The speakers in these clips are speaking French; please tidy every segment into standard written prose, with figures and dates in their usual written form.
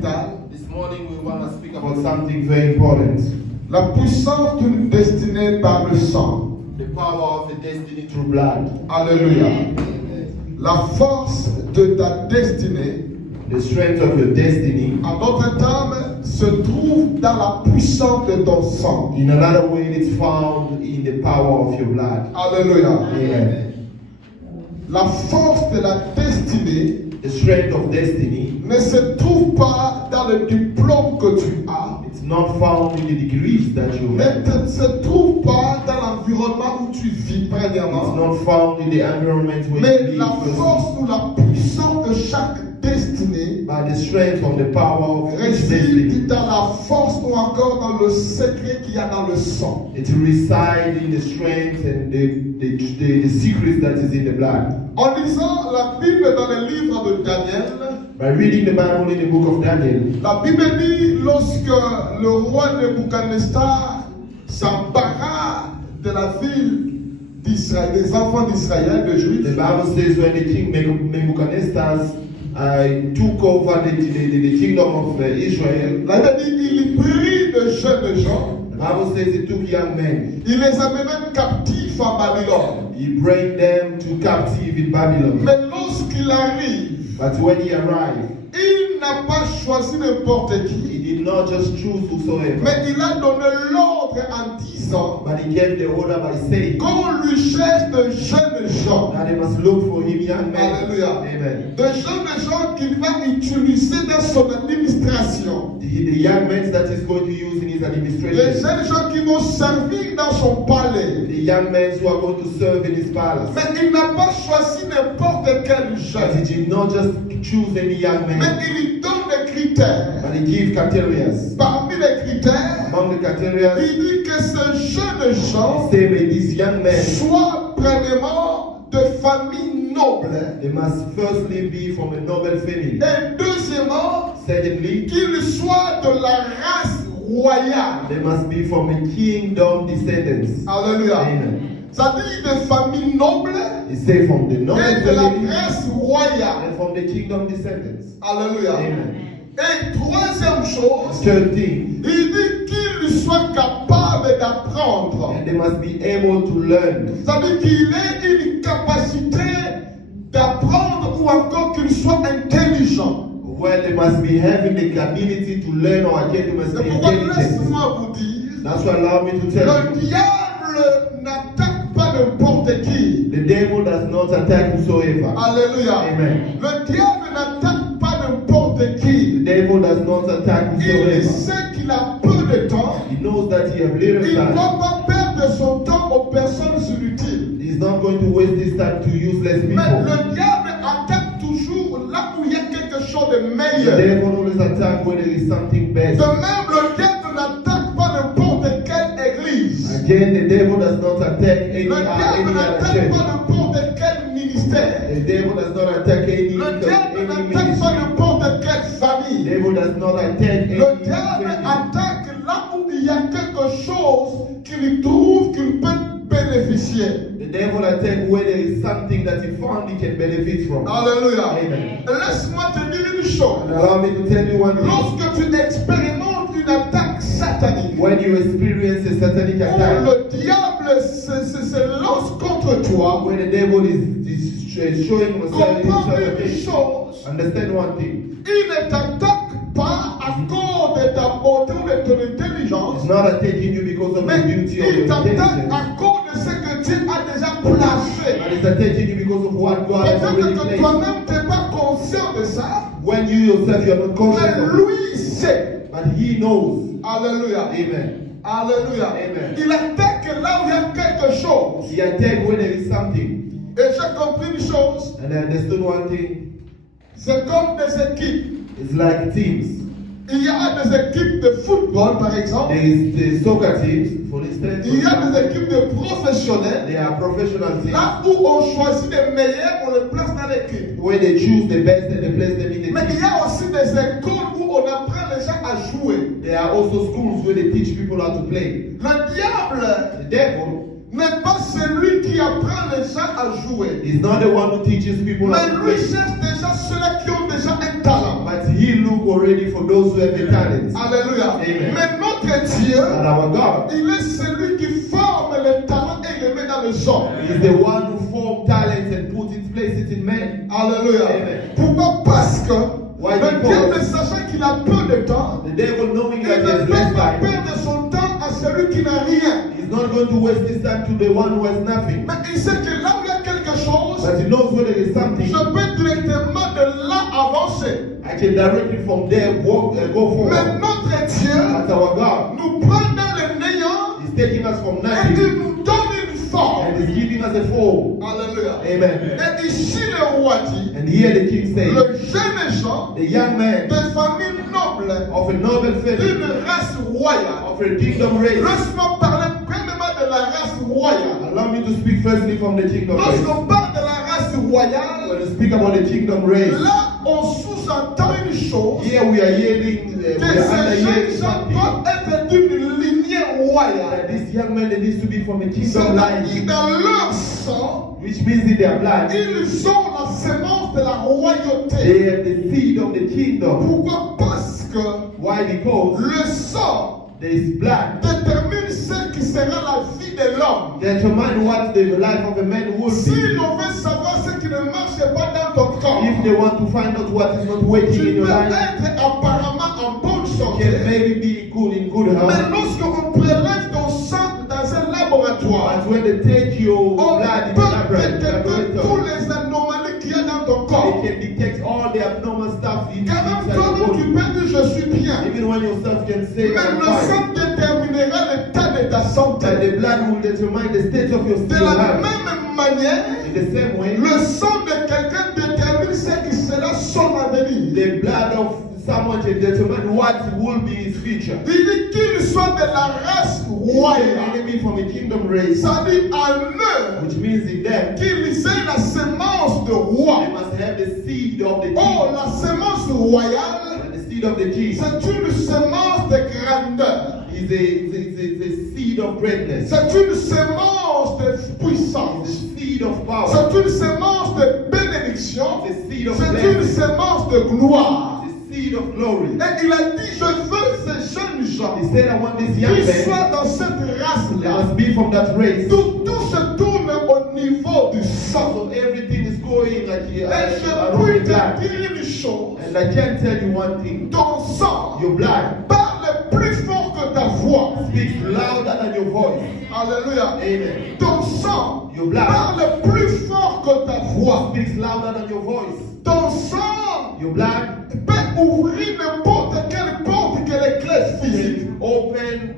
capital. This morning we want to speak about something very important. La puissance d'une destinée par le sang. The power of a destiny through blood. Alléluia. La force de ta destinée, The strength of your destiny, en d'autres termes, se trouve dans la puissance de ton sang. in another way, it's found in the power of your blood. Alléluia. Amen. La force de la destinée The strength of destiny, ne se trouve pas dans le diplôme que tu as, it's not found in the degrees that you mais have. ne se trouve pas dans l'environnement où tu vis, It's premièrement. not found in the environment where Mais you la live. force ou la puissance de chaque destinée By the strength of the power of each réside destiny. dans la force ou encore dans le secret qu'il y a dans le sang. It resides in the strength and the secret that is in the blood. En lisant la Bible dans le livre de Daniel, By reading the Bible in the book of Daniel, la Bible dit lorsque le roi Nebuchadnezzar s'empara de la ville d'Israël, des enfants d'Israël, de the Juifs, Bible says when the king Nebuchadnezzar took over the kingdom of Israel, la Bible dit il prit de jeunes gens, the Bible says he took young men. il les amena captifs en Babylone. He brought them to captive in Babylon. Mais lorsqu'il arrive, But when he arrived, il n'a pas choisi n'importe he qui, did not just choose whosoever, mais il a donné l'ordre en disant but he gave the order by saying qu'on lui cherche de jeunes gens, that they must look for him young men. Alléluia. Amen. de jeunes gens qu'il va utiliser dans son administration, The young men that he's going to use in his les administration. jeunes gens qui vont servir dans son palais. The young men who are going to serve in his palace. Mais il n'a pas choisi n'importe quel But jeune, he did not just choose any young mais man, il lui donne des critères. but he gave criteria. Parmi les critères, Among the criteria, il dit que ces jeunes gens say that these young men, soient premièrement de famille noble they must firstly be from a noble family. et deuxièmement Secondly, qu'ils soient de la race royale. they must be from a kingdom descendants. Alléluia. Amen. Ça dit de famille noble He say from the noble et de la family race royale. and from the kingdom descendants. Alléluia. Amen. Et troisième chose, Third thing, il dit qu'ils soient capables d'apprendre. and they must be able to learn. Ça veut dire qu'il ait une capacité d'apprendre ou encore qu'il soit intelligent. Well, they must be having the ability to learn, or again, they must C'est be pourquoi intelligent. laisse-moi vous dire, That's why allow me to tell le you, diable n'attaque pas n'importe qui. the devil does not attack whosoever. Alléluia. Amen. Le diable n'attaque pas n'importe qui. The devil does not attack Il whosoever. sait qu'il a peu de temps. He knows that he has little Il ne time. doit pas perdre son temps aux personnes inutiles. He's not going to waste his time to useless Mais people. le diable attaque toujours là où il y a quelque chose de The meilleur. devil always attacks when there is something De best. même, le diable n'attaque pas n'importe quelle église. Again, the devil does not attack any Le diable other n'attaque church. pas n'importe quel ministère. The devil does not attack any Le diable n'attaque pas ministry. n'importe quelle The famille. devil does not attack any Le diable family. attaque là où il y a quelque chose qu'il trouve qu'il peut bénéficier. The devil attacks where there is something that he found he can benefit from. Alléluia. Amen. Laisse-moi te dire une chose. And allow me to tell you one thing. Lorsque tu expérimentes une attaque satanique, When you experience a satanic où attack, le diable se lance contre toi, when the devil is showing himself comprends une against you, chose. understand one thing. Il ne t'attaque pas à cause de ta beauté ou de ton intelligence, It's not attacking you because of the mais beauty of il your t'attaque intelligence, à cause de ce que Dieu a déjà placé. but it's attacking you because of what God has Peut-être already que placed. toi-même tu n'es pas conscient de ça, When you yourself you are not conscious mais of it, lui sait. but He knows. Alléluia. Amen. Alléluia. Amen. Il attaque là où il y a quelque chose. He attacks when there is something. Et j'ai compris une chose. And I understood one thing. C'est comme des équipes. It's like teams. Il y a des équipes de football, par exemple. There is the soccer teams, for instance. Il y a des équipes de professionnels. They are professional teams Là où on choisit les meilleurs, on les place dans l'équipe. where they choose the best and they place them in the Mais il y team. a aussi des écoles où on apprend les gens à jouer. There are also schools where they teach people how to play. Le diable The devil n'est pas celui qui apprend les gens à jouer. is not the one who teaches people how Mais to lui play, cherche déjà ceux-là qui ont déjà un talent. but he he look already for those who have the talents. Alléluia. Amen. Mais notre Dieu, And our God il est celui qui forme les talents et les met dans les hommes. is the one who formed talents and put it, place it in men. Alléluia. Amen. Pourquoi? Parce que Why? le Because diable, sachant qu'il a peu de temps, the devil, knowing il that he ne has peut less pas time, perdre son temps à celui qui n'a rien. he's not going to waste his time to the one who has nothing. Mais il sait que là où il y a quelque chose, But he knows where there is je something. peux directement de là avancer. I can directly from there go Mais forward. notre Dieu That's our God. nous prend dans le néant He's taking us from et nothing il nous donne une forme. and is giving us a fall. Alléluia. Amen. Et ici le roi dit, And here the king says, le jeune gens the young man de famille noble, of a noble family, d'une race royale. of a kingdom race. Laisse-moi parler premièrement de la race royale. Allow me to speak firstly from the kingdom race. Lorsqu'on parle de la race When royale, we speak about the kingdom race, là on sous-entend une chose, here we are hearing, we que are under ces jeunes hearing gens something. doivent être d'une lignée That royale. this young man that needs to be from a kingdom C'est-à-dire line, dans leur sang, which means in their blood, ils ont la sémence de la royauté. they have the seed of the kingdom. Pourquoi? Parce que Why? Because le sang there is blood. détermine ce qui sera la vie de l'homme. Determine what the life of a man will Si be. l'on veut savoir ce qui ne marche pas dans ton corps, If they want to find out what is not working tu in your peux life, être apparemment en bonne you santé, can maybe be good in good mais health. lorsqu'on prélève ton sang dans un laboratoire, But when they take your on blood in peut the détecter tous laboratory, les anomalies qu'il y a dans ton corps. they can detect all the abnormal stuff in Quand même, inside your toi-même, tu body. peux dire je suis bien. Even when yourself can say, Mais I'm le fine. sang déterminera l'état de ta santé. That the blood will determine the state of your De la health. même manière, In the same way, le sang de quelqu'un détermine ce qui sera son avenir. the blood of someone can determine what will be his future. Il dit qu'il soit de la race An royale. enemy from a kingdom race, Ça dit en eux which means in them, qu'il ait la sémence de roi. they must have the seed of the king. Oh, la sémence royale, And the seed of the king c'est une sémence de grandeur. is a seed of greatness. C'est une sémence de puissance. The seed of power. C'est une sémence de bénédiction. The seed of C'est une blessing. sémence de gloire. The seed of glory. Et il a dit, je veux ces jeunes gens He said, I want this young qui man soient dans cette that race-là. must be from that race. Tout se tourne au niveau du sang. So everything is going like Et je around peux the te blood. dire une chose. And I can tell you one thing. Ton sang Your blood parle plus fort que ta voix. speaks louder than your voice. Alléluia. Amen. Ton sang Your blood parle plus fort que ta voix. speaks louder than your voice. Ton sang Your blood peut ouvrir n'importe quelle porte que les clés physiques. can open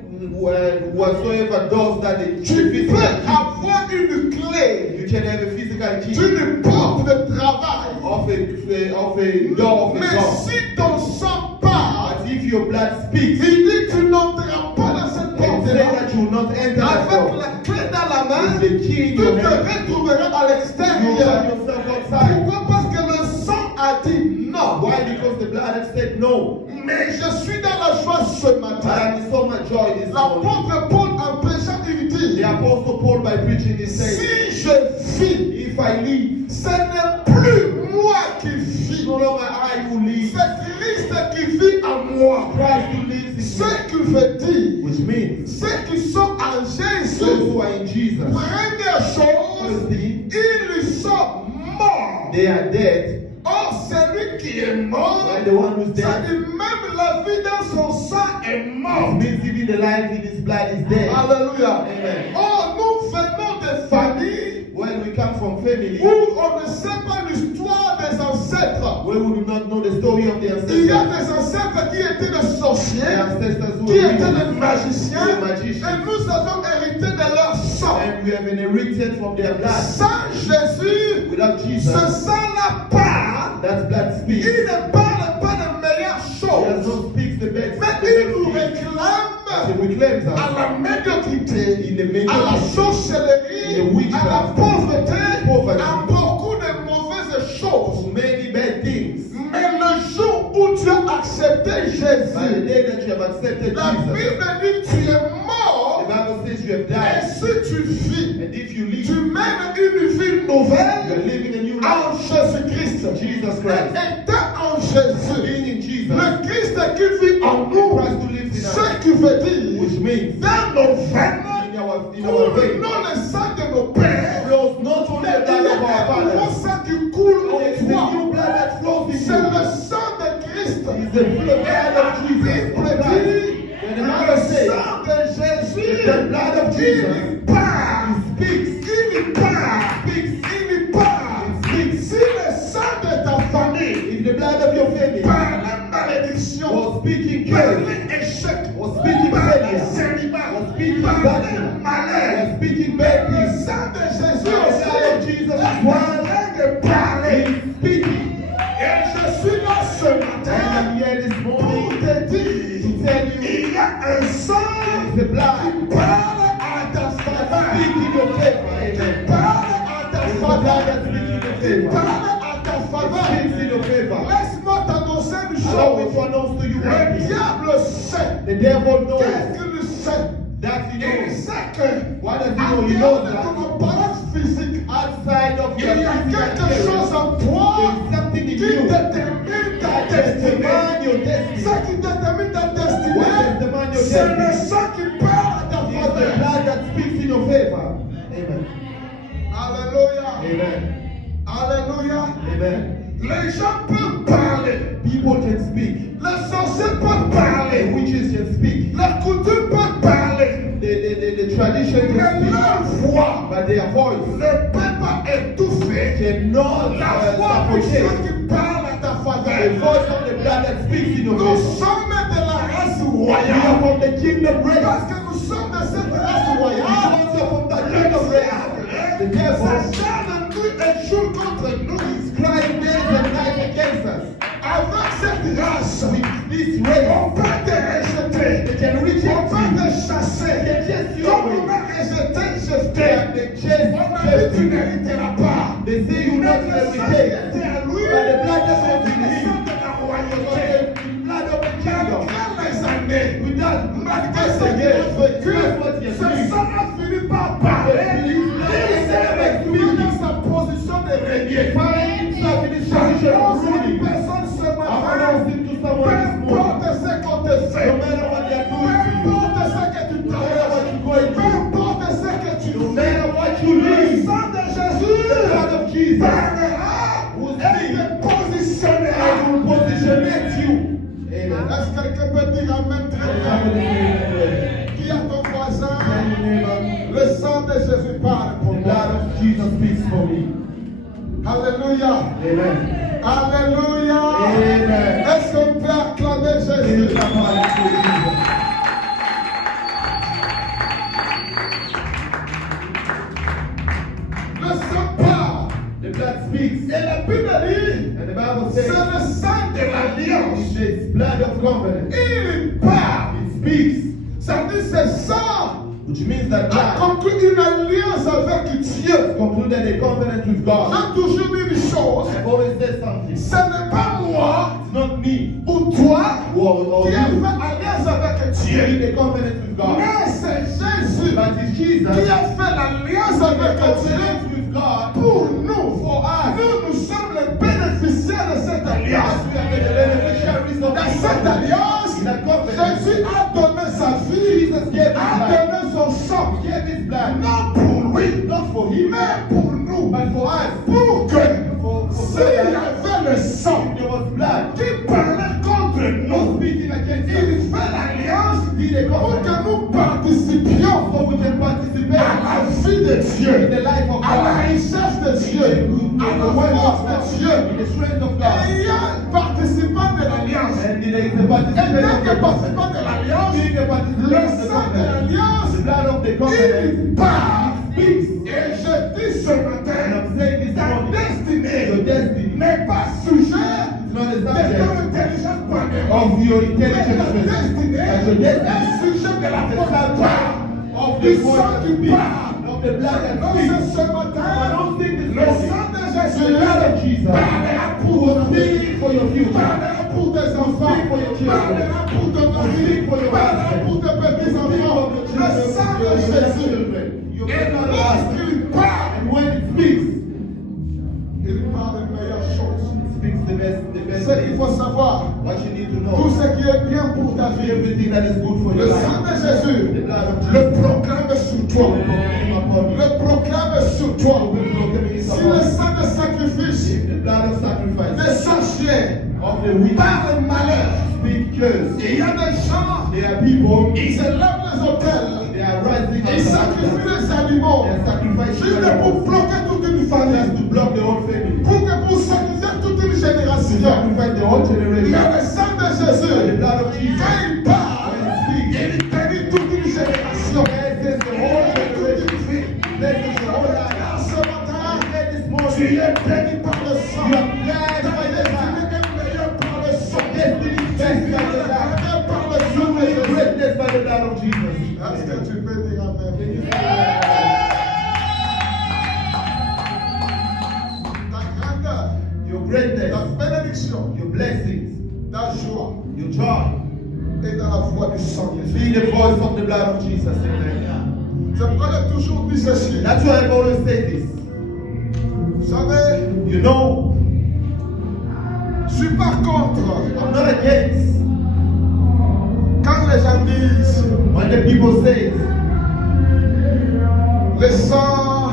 whatsoever doors that the Tu physical peux key. avoir une clé You can have a physical key d'une porte de travail. of a door of a Mais door. si ton sang parle, But if your blood speaks, il dit tu n'entreras pas dans cette and say porte-là. that you will not enter that Avec door. la clé dans la main, With the key in tu your te hand, retrouveras à you will l'extérieur. find yourself outside. Pourquoi? Parce que le sang a dit non. Why? Because the blood has said no. Mais je suis dans la joie ce But matin. I'm in so much joy this morning. L'apôtre Paul en prêchant il dit, The Apostle Paul, by preaching, he said, si je vis, if I live, ce n'est plus moi qui vis. no longer I who live, C'est Christ qui vit en moi. Christ who lives in Ce me. qui veut dire, Which means, ceux qui sont en those Jésus, who are in Jesus, première chose, first thing, ils sont morts. they are dead, Or, celui qui est mort, while the one who's ça dead, dit même la vie dans son sang est it morte. means even the life in his blood is dead. Alléluia. Amen. Oh, nous venons de familles When we come from family, où on ne sait pas l'histoire des ancêtres. where we do not know the story of the Il y a ancestors, des ancêtres qui étaient des the sorciers, ancestors who qui were étaient des witches, magiciens, the magicians, et nous avons hérité de leur sang. and we have inherited from their blood. Sans Jésus, Without ce Jesus, sang-là parle. that blood speaks. Il ne parle pas de meilleures He has choses, not speaks the best. mais il nous He réclame reclaims à us la médiocrité, in the à la mediocrity, sorcellerie, in the witchcraft, à la pauvreté, poverty, à beaucoup de mauvaises choses. many bad things. Mais le jour où tu as accepté By the Jésus, day that you have accepted la Jesus, Bible dit tu es the mort, Bible says you have et died. si tu vis, And if you live, tu mènes une vie you nouvelle are living a new en life. Jésus-Christ. Jesus Et Christ. étant en Jésus, Being in Jesus, en nous. Christ who lives in us. Ce qui veut dire, Which means dans nos veines, in our veins non le sang de nos pères, flows not only the blood of our le fathers, sang qui coule en it's the toi. new blood that flows in C'est you. le sang de Christ. It's the blood of Jesus. Bible dit, And the le Bible says, sang de Jésus, the blood of Jesus, il parle, speaks, il parle, il parle. Si le sang de ta famille if the blood of your family parle malédiction, was speaking curse, parle échec, was speaking parle failure, célibat, was speaking parle battle, malheur, was speaking bad le things, sang de Jésus the blood of aussi Jesus est is en one, train de parler. is speaking. Et je suis là ce And matin I'm here this pour morning te dire, to tell you, il y a un sang the blood qui parle à ta faveur, speak in your favor. qui Amen. parle à ta It's the blood faveur, that speaks in your qui favor. parle à ta faveur. Speaks in your favor. Laisse-moi t'annoncer une Allow me chose. to announce to you one Le thing. diable sait. The devil knows Qu'est-ce qu'il sait? that he Il knows. sait que What does he en know? He dehors knows de that ton apparence physique, outside of il your y a physical quelque appearance, chose en toi there's something in qui you détermine ta that destinée. determine your destiny. Ce qui détermine ta What destinée, determines your c'est le destiny sang qui parle à ta is the faveur. blood that speaks in your favor. Amen. Alléluia. Amen. Alléluia. Amen. Les gens peuvent parler. People can speak. Les sorciers peuvent The parler. witches can speak. Les coutumes peuvent parler. The tradition Mais can speak. leur voix But their voice ne peut pas étouffer cannot la voix du sang suffocate qui parle à ta the faveur. voice of the blood that speaks in your Nous favor. sommes de la race We are royale. from the kingdom Parce race. que nous sommes de cette race Because royale. we are from the kingdom race. The devil S'acharne nuit et jour contre nous. cries days and night against us. Avec cette race, This race, on peut te rejeter. they can reject On peut you. te chasser. They can chase you Comme on away. a rejeté And Jephthé. they chase On a dit tu you. n'hériteras pas. They say you Mais not le will sang be qui taken. était à lui, But the blood that c'était was in le him. sang de la royauté. The blood of the kingdom. Malgré les années, Without malgré ce qu'il a vécu, ce sang a fini par parler. Il s'est retrouvé dans sa position de régner. Une personne ce matin, peu importe ce qu'on te fait, No matter what they are peu doing to you, importe ce que tu traverses, peu importe ce que tu no fais, matter what you le do, sang de the Jésus blood of Jesus parlera et te positionnera. will positionate you. Amen. Est-ce que quelqu'un peut dire Amen très bien? Dis à ton voisin, le sang de Jésus parle pour The moi. blood of Jesus speaks for me. Alléluia. Amen. Alléluia. Amen. Est-ce qu'on peut acclamer Jésus? Le sang parle. The blood speaks. Et la Bible dit, And the Bible c'est says le sang de l'alliance. it's blood of covenant. Il parle. It speaks. Ça dit c'est ça. Which means that A God conclu une alliance avec Dieu. concluded a covenant with God. J'ai toujours dit une chose. I've always said something. Ce n'est pas moi It's not me ou toi or qui a you. fait alliance avec He Dieu. did a covenant with God. Mais c'est Jésus But it's Jesus qui a fait l'alliance a avec Dieu covenant with God pour nous. for us. Nous sommes les bénéficiaires de cette alliance. We are the beneficiaries of Dans this cette covenant. alliance, In that covenant, Jésus a donné sa vie, Jesus gave his a life. donné son sang, He gave his blood. non pour lui, Not for him, mais pour nous, but for us. pour que For s'il y that avait le sang there was blood. qui parlait contre No nous, speaking against us. il fait l'alliance Did a pour covenant. que nous participions So we can participate à la vie de in Dieu, the life of à la God. richesse de Dieu, à la force de Dieu. In the strength of God. Ayant participant de l'alliance, And there is a et participation tant of que the participant covenant. de l'alliance, Being a le participant of the sang de covenant. l'alliance, The blood of the covenant. il parle. Speaks. Et je dis ce And matin, I'm saying this ta morning. destinée Your destiny n'est pas sujet is not a de ton subject intelligence pandémique. of your Mais ta intelligence. destinée But your destiny est sujet de la is force the de subject of the du voice sang that qui speaks. parle. Of the blood that Donc speaks. c'est ce matin, I don't think this le morning. sang de The Jésus blood of Jesus parlera pour will ton speak vie, for your future. parlera pour tes enfants, speak for your children. parlera pour ton mari, speak for your parlera husband. pour tes petits-enfants. Le sang de Jésus. Your Et blood of lorsqu'il parle, And when it speaks, il parle de meilleures choses. it speaks the best Ce qu'il faut savoir, What you need to tout know. ce qui est bien bien pour ta vie. everything that is good for Le your sang life. de Jésus The blood of le Jesus proclame sur toi. will proclaim upon you. Le proclame sur toi. Will proclaim it Si upon le you. sang de sacrifice If the blood of des sacrifice sorciers of the wicked parle malheur, speak curse, il y a des gens, there are people, ils élèvent les hôtels, they are rising ils sacrifient up. les animaux, They are sacrificing juste pour animals bloquer toute une famille, just to block the whole family. pour sacrifier toute une To génération. sacrifice the whole Il y generation. a le sang de The Jésus. blood of Jesus. Quand il parle, il bénit toute une génération. Blesses the whole generation. Blesses the whole life. Car ce matin, This morning, tu es béni par le sang. you are blessed Ta by the destinée blood. est meilleure par le sang. Destiny is blessed by the blood. Meilleure par le You sang de will be Jésus. greatness by the blood of Jesus. Est-ce que tu peux dire Amen? Ta grandeur, Your greatness, ta bénédiction, your blessings, ta joie your joy. est dans la voix du sang de Jésus. Be the voice of the blood of Jesus. Amen. C'est pourquoi j'ai toujours dit ceci. That's why I've always said this. Vous savez, You know, je suis pas contre I'm not against quand les gens disent when the people say le sang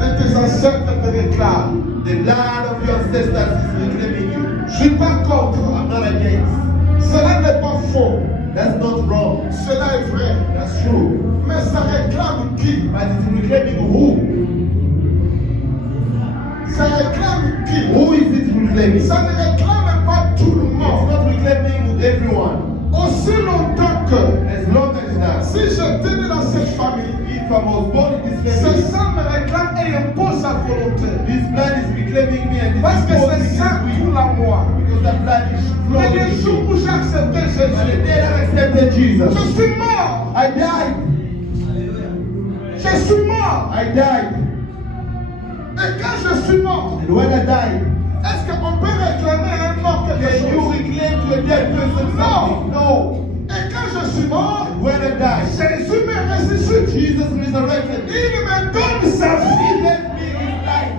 de tes ancêtres te réclame. the blood of your ancestors is reclaiming you. Je suis pas contre. I'm not against. Cela n'est pas faux. That's not wrong. Cela est vrai. That's true. Mais ça réclame qui? But it's reclaiming who? Ça réclame qui? Who is it reclaiming? It's Ça ne réclame pas tout le monde. not reclaiming everyone. Aussi longtemps que As long as that, si j'étais né dans cette famille, if I was born in this ce family, sang me réclame et impose sa volonté. this blood is reclaiming me and Parce que it's c'est imposing ça it pour la moi. because that blood is Mais flowing les in jours me. où j'ai accepté And the Jésus, day that I accepted Jesus, je suis mort. I died. Je suis mort. I died. Et quand je suis mort, And when I died, est-ce qu'on peut réclamer à un mort quelque can you chose? reclaim to a dead person something? No. Et quand je suis mort, And when I died, Jésus me ressuscite. Jesus resurrected me. Il me donne sa He vie. gave me his life.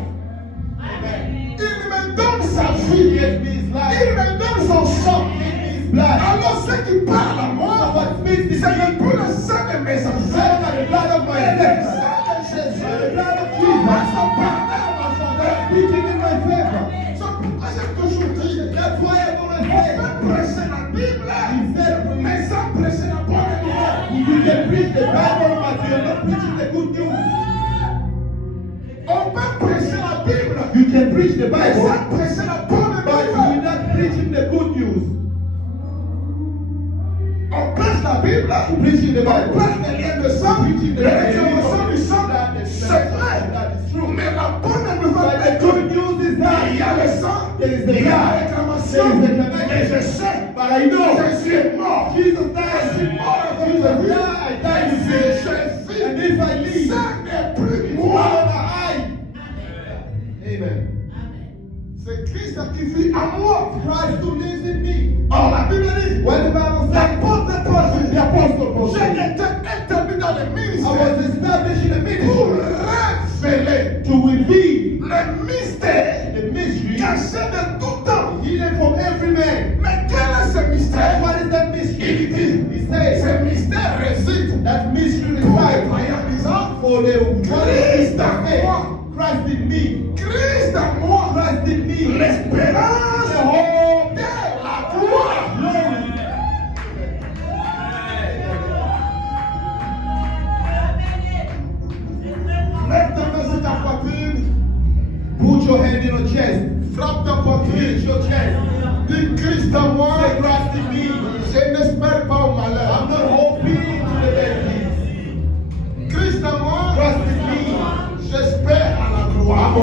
Amen. Il me donne sa He vie. gave me his life. Il me donne son sang. He gave me his blood. Alors ce qui parle à moi, What speaks to c'est me? le plus le sang de mes It's ancêtres. not the blood of my Mais le ancestors. sang de Jésus, The blood of qui va Jesus. s'en parler à ma faveur. Speaking in my favor. C'est pourquoi j'ai toujours dit, That's why I'm going on to say, peut prêcher la Bible, instead of mais sans prêcher la bonne nouvelle. you can preach the Bible, but you're not preaching the good news. On peut prêcher la Bible, You can preach the mais Bible, sans prêcher la bonne but you're nouvelle. not preaching the good news. On prêche la Bible, You're preaching the on Bible. prêche les liens de sang, Preaching the les réclamations du sang, That c'est vrai. is true. Mais la bonne nouvelle But est the que good news is il y a that le sang, there is the il y a la blood. réclamation, There is the reclamation. et je sais, But I know Jésus est mort. Jesus Je died. suis mort avec Jesus lui. died. I died Et with si him. je vis, And if I leave, ça n'est plus more moi. than I. Amen. C'est Christ qui vit en moi. Christ who lives in me. Or la Bible dit, When the Bible says, l'apôtre Paul dit, the apostle Paul j'ai said, été établi dans le I ministère was established in the pour ministry révéler to reveal le mystère the mystery caché de tout temps. hidden from every man. Mais quel est ce mystère? What is that Il mystery? dit, He says ce mystère réside that mystery pour les resides croyants disant, for the Christ en moi. Christ in me. Christ en moi, Christ in me. l'espérance The hope. de la gloire. Glory. Mets ta main sur ta poitrine, Put your hand in your chest. frappe ta poitrine, Hit your chest. dis Christ en moi, Say Christ in me. je n'espère pas au I'm malheur. not hoping to the bad things. Christ en moi, Christ in me. j'espère à la I'm gloire.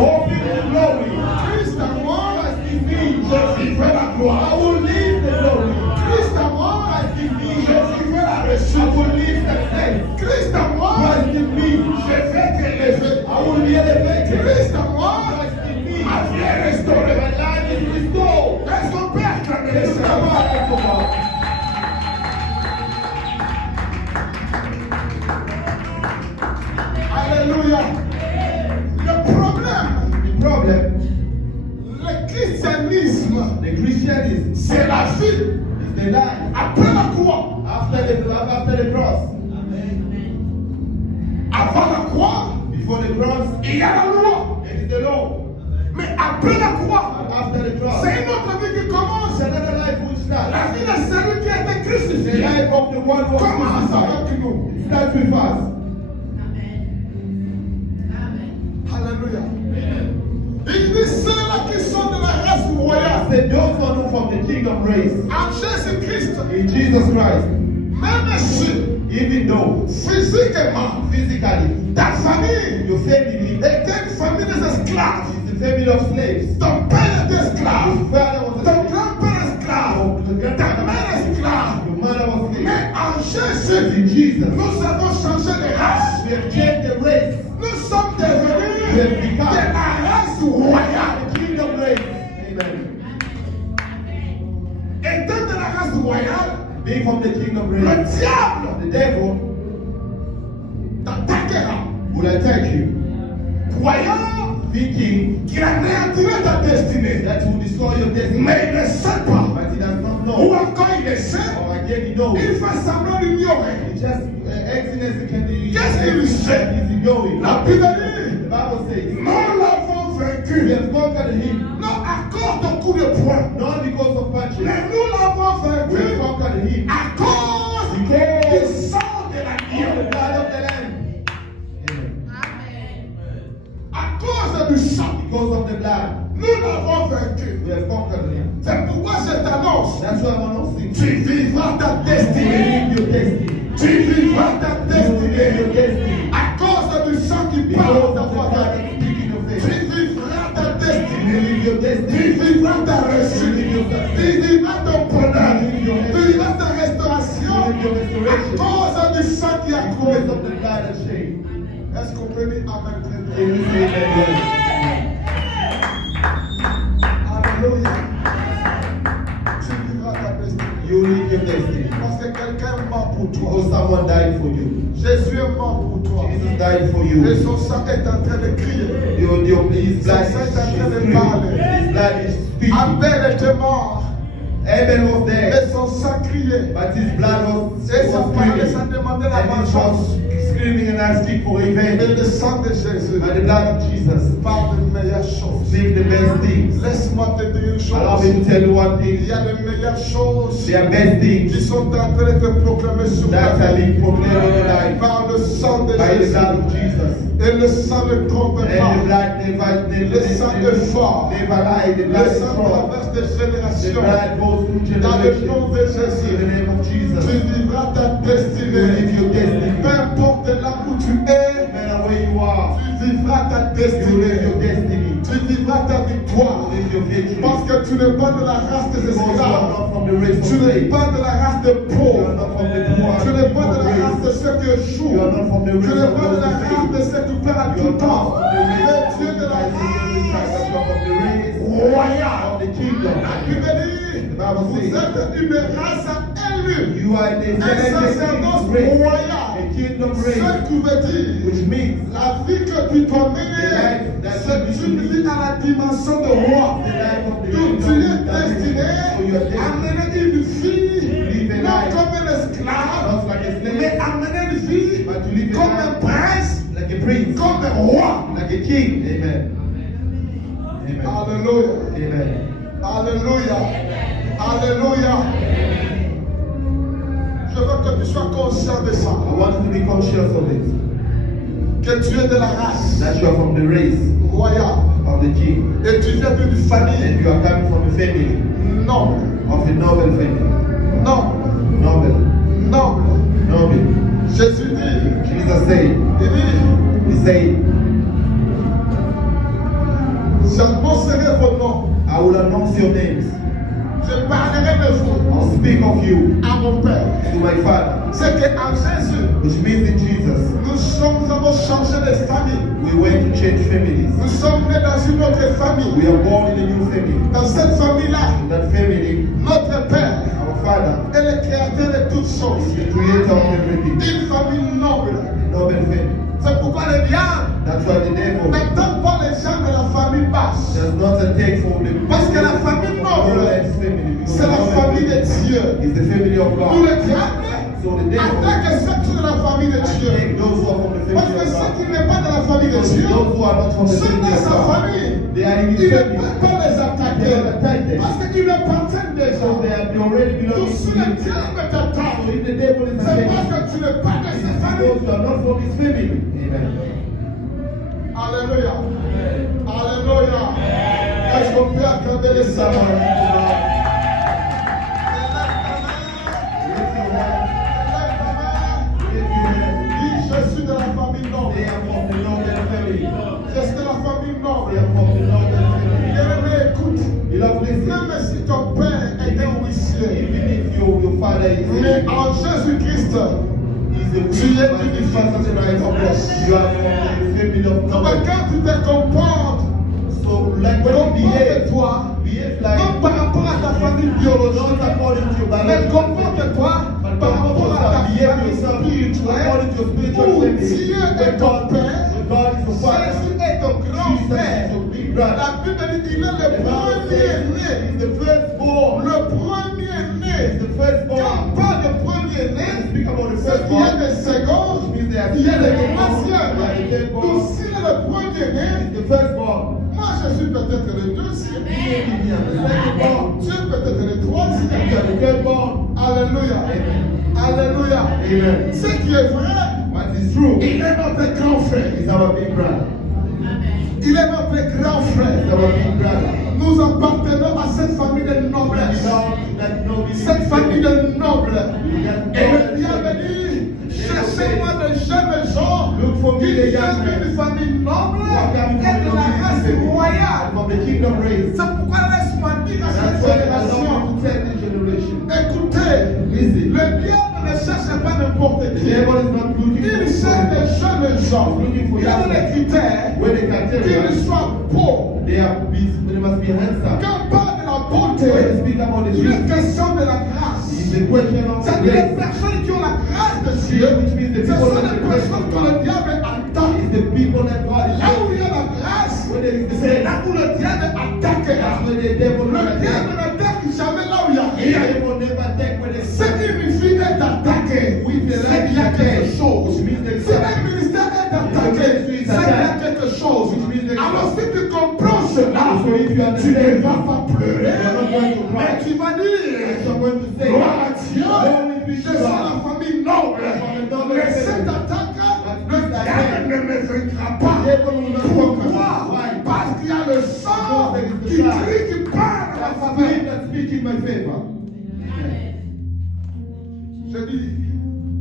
Après la croix. After the cross. Avant la croix, Before the cross, il y a la loi. it is the law. Mais après la croix, After the cross, c'est une autre vie qui commence. it's another life which starts. La vie de celui qui a été The crucifié. life of the one who was Commence crucified. avec nous. It starts with us. Alléluia. Il dit ceux-là qui sont de la race royale. Say those who are from the kingdom race. En Jésus-Christ. In Jesus Christ. Même si, Even though physiquement, physically ta famille your family était une famille d'esclaves. is the family of slaves. Ton père était esclave. Your father was a Ton slave. grand-père esclave. Ta mère esclave. Your mother was a slave. Mais en Jésus, In Jesus, nous avons changé de race. we have changed the race. Nous sommes devenus de la race royale. The kingdom race. Amen. Étant de la race royale, Being from the kingdom le race, diable the devil t'attaquera, will attack you, croyant thinking qu'il anéantirait ta destinée. that will destroy your destiny. Mais il ne sait pas. But he does not Ou know. encore il le sait, Or again, he knows. il fait semblant d'ignorer. He just excellence can be. Qu'est-ce qu'il sait? He's ignoring. La Bible dit, The Bible says, nous l'avons we vaincu. have conquered him, Non à cause de coups de poing. not because of punches. Mais nous l'avons We have vaincu conquered him à cause du sang de by l'agneau. the blood of the Lamb. Amen. À cause du sang, Because of the blood, nous l'avons vaincu. we have conquered him. C'est pourquoi je t'annonce, That's why I'm announcing. tu vivras ta destinée. Live your destiny. Tu vivras ta You live your destinée. destiny. À cause du sang qui Because parle of dans the ta blood vie. that's speaking of Tu faith. vivras ta You destinée. live your Tu destiny. vivras ta réussite. Tu vivras ton bonheur. Tu vivras ta restauration. À cause du sang qui a coulé. Because of the blood that shed. Est-ce qu'on peut dire Amen très Can bien? you say amen? Alléluia. Tu vivras ta destinée. You live your destiny. Parce que quelqu'un est mort pour toi. Because someone died for you. Jésus est mort pour toi. Jesus died for Et you. son sang est en train de crier. His blood is screaming. His blood is speaking. Abel était mort. Abel was there, Et son sang criait. but his blood was Et ça parlait, ça screaming. demandait la And he vengeance. was screaming and asking for Mais revenge. le sang de Jésus By the blood of Jesus, parle de meilleures choses. speak the best things. Laisse-moi te dire une Allow me chose. to tell you one Il thing. y a de meilleures choses There are best qui things sont en train de te proclamer sur ta that are vie. being proclaimed in your life Par le sang de by the Jésus. blood of Jesus. Et le sang ne trompe And the pas. blood never, Le sang est fort. never lie. The Le blood is sang strong. traverse des The générations. blood goes through Dans le nom generations. de In Jésus. the name of Jesus. Tu vivras ta You live destinée. your destiny. Peu importe là où tu es, No matter where you are, tu vivras ta you live your destinée. destiny. Tu vivras ta victoire. You live your victory. Parce que tu n'es pas de la race des Because you are esclaves. not from the race of Tu n'es slaves. pas de la race des You are pauvres. not from the poor. Tu n'es pas de la race. race de ceux qui échouent. You are not from the Tu race n'es of pas de those la who race fail. de ceux qui perdent à You tout are not temps. from the race Mais tu es de la of race the race royale. of the kingdom. La Bible dit, vous êtes une race élue. You are the Un sacerdoce selected race, royal. a kingdom Ce race, qui veut dire, which means la vie que tu dois mener, c'est une vie à la dimension de roi. the life of the Donc tu kingdom. es destiné So you are à destined mener une vie, live a non life comme un esclave, not like a mais slave, à mener une vie but to live a comme un life prince, like a prince, comme un roi. like a king. Amen. Amen. Alléluia. Amen. Alléluia. Alléluia. Je veux que tu sois conscient de ça. I want you to be conscious of it. Que tu es de la race That you are from the race royale. of the king. Et tu viens d'une famille And you are coming from a family, noble. of a noble family. Noble. Noble. Noble. Noble. Jésus dit, Jesus said, He said, j'annoncerai vos noms. I will announce your names. Je parlerai de vous I'll speak of you à mon Père. to my Father. C'est qu'en Jésus, Which means in Jesus, nous avons changé de famille. we went to change families. Nous sommes nés dans une autre famille. We are born in a new family. Dans cette famille-là, In that family, notre Père our Father est le créateur de toutes choses. is the creator of everything. Une famille noble. A noble family. C'est pourquoi le diable That's why the devil n'attend pas les gens de la famille basse. does not take for the Parce que la famille noble, c'est la famille de Dieu. It's the family of Tout God. le diable So the devil attaque ceux de la famille de Dieu. take those who are from the Parce family que of ceux God. qui ne sont pas de la famille de Because Dieu those who are not from the sont family dans of sa God, famille. they are in Il his ne family. peut pas les attaquer. Parce qu'ils le appartiennent déjà. So they are already Donc belonging si to le him. diable t'attaque, So if the devil is c'est attacking, parce que tu n'es pas de sa famille. because you are not from his family. Amen. Alléluia. Alléluia. Est-ce qu'on peut accorder les salons? Je suis de la famille noble. They are from the northern family. Je suis de la famille They noble. are from the northern family. Bien-aimé, écoute. Beloved, listen. Même si ton père est un huissier, Even if your father is mais en Jésus-Christ, tu es une famille noblesse. you are from the family of Mais God. quand tu te comportes, So like when you behave, comporte-toi, behave like non par rapport à ta famille biologique, not according to your mais biology, comporte-toi but par rapport à ta behave famille yourself spirituelle, according to your spiritual où family. Dieu est ton père, God is your father. Jésus est ton grand Jesus frère. is your big brother. La Bible dit qu'il est The le Bible premier says né. he's the firstborn. Le premier né. He's the firstborn. Quand on parle de premier When né, you speak about the c'est qu'il y a firstborn, des secondes, which means they are il y a des second born, troisièmes. they are the third Donc born. s'il est le premier né, He's the firstborn. moi je suis peut-être le deuxième. He may be the secondborn. Tu es peut-être le You troisième. are the thirdborn. Alléluia. Alléluia. Amen. Ce qui est vrai, What is true il est notre grand frère. is our big brother. Il est notre grand He's frère. our big brother. Nous appartenons à cette famille de We noblesse. belong to that noble Cette famille de nobles. that Et le noble diable family. dit, cherchez-moi des jeunes gens Look for me, qui the viennent young d'une men. famille noble Who are coming et from de the la race nobility royale. from the kingdom race. C'est pourquoi laisse-moi dire à That's cette why I génération, love to tell this generation. écoutez, Listen. le diable ne cherche pas n'importe The qui. devil is not looking Il for cherche des jeunes gens. Looking for Il y a young des men. critères When they qu'ils criteria, soient beaux. they must be handsome. Quand on parle de la When beauté, they speak about the il est beauty, question de la grâce. it's a question of C'est-à-dire les grace. personnes qui ont la grâce de Dieu, Which means the ce people sont that les the grace personnes of que le God. diable attaque. It's the people that God is Là où il y a la grâce, When there is the c'est grace, là où le diable attaque. that's when the devil Le will diable attack. n'attaque jamais là où il y a The rien. devil never attack when there's Ce qui suffit d'être attaqué, With the c'est qu'il y a quelque chose. Which means there's Si un ministère est attaqué, c'est qu'il y a quelque chose. Alors si tu comprends cela, So if you tu understand, ne vas pas pleurer, you're not going to mais cry. tu vas dire, You're going to say, gloire à Dieu, Glory be je to suis God. la famille noble. Mais cette attaque, le diable ne me vaincra pas. Pourquoi? Parce qu'il y a le sang qui crie, qui parle à la famille. that speak in my favor. Je dis,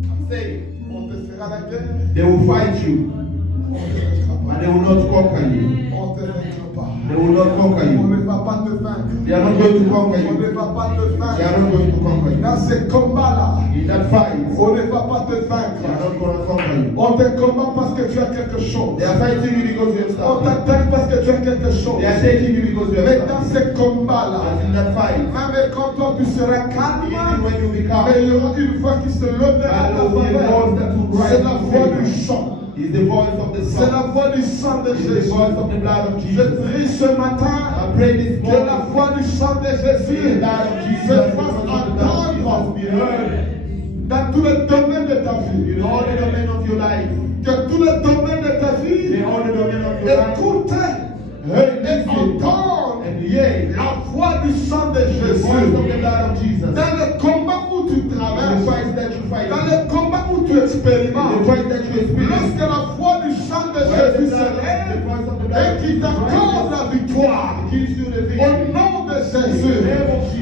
I'm saying, on te fera la guerre, they will fight you, on te vaincra but pas. they will not conquer you. On te vaincra pas. They will not conquer On you. ne va pas te vaincre. They are not going to conquer On you. ne va pas te They are vaincre. not going to conquer you. Dans ces combats-là, In that fight, on ne va pas te they are vaincre. not going to conquer you. On te combat parce que tu as quelque chose. They are fighting you because you have On something. t'attaque parce que tu as quelque chose. They are taking you because you Mais have dans something. ces combats-là, But in that fight, même quand toi tu seras calme, even when you become, mais il y aura une voix qui se lèvera à ta faveur. C'est la voix du sang. is the voice of the C'est Son. la voix du sang de Is the Jésus. voice of the blood of Je Jesus. prie ce matin I pray this que la morning, voix du sang de Jésus the blood of Jesus, se the fasse voice of the blood of Jesus entendre be heard dans tous les domaines de ta vie. in all the domain of your life. Que tous les domaines de ta vie In all the domain of your life. écoute et entende And yea, la voix du sang de the voice of Jésus. the blood of Jesus. Dans le combat où tu The traverses, fight that you fight. dans le combat où tu The expérimentes, fight that you experience. lorsque la voix du sang de Where the Jésus se blood, the lève voice of the et blood qui t'accorde la victoire, gives you the au victory. nom de Jésus,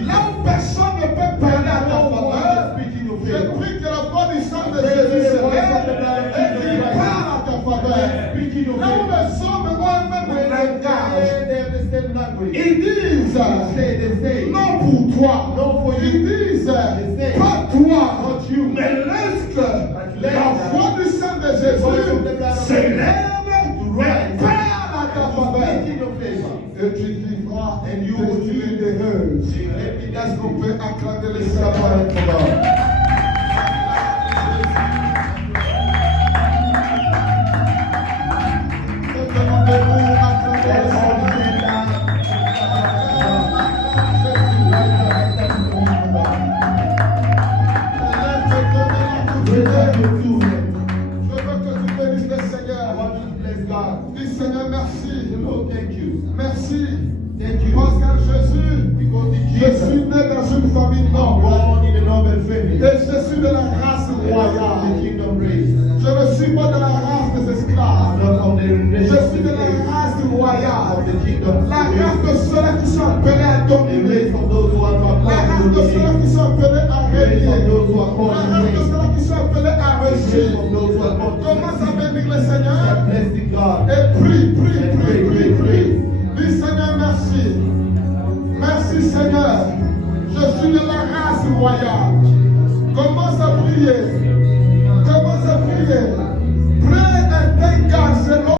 là où personne ne peut parler à ta faveur, Speak in your je favor. prie que la voix du sang de Jésus se lève et qu'il parle à ta faveur. Speak in your Là où favor. les hommes ont un même When langage, they have the same language. ils disent They say, non pour toi, No for you. ils disent say, pas toi, not you. mais laisse let la voix du sang de Jésus se lève et parle à ta faveur. Speak in your favor. Et tu vivras And you des will nuits live. heureuses. Est-ce qu'on peut acclamer les Seigneur? suis né dans une famille noble. born in a noble family. Et je suis de la race The royale. kingdom race. Je ne suis pas de la race des esclaves. Not of the Je suis de la race royale. of the kingdom. La race de ceux qui sont appelés à The dominer. race of those who are not La race de called to ceux dominate. qui sont appelés à The race régner. of those who are La called to race de reign. ceux qui sont appelés à The race régir. of those who are called to Commence à reign. bénir le Seigneur Blessing God. et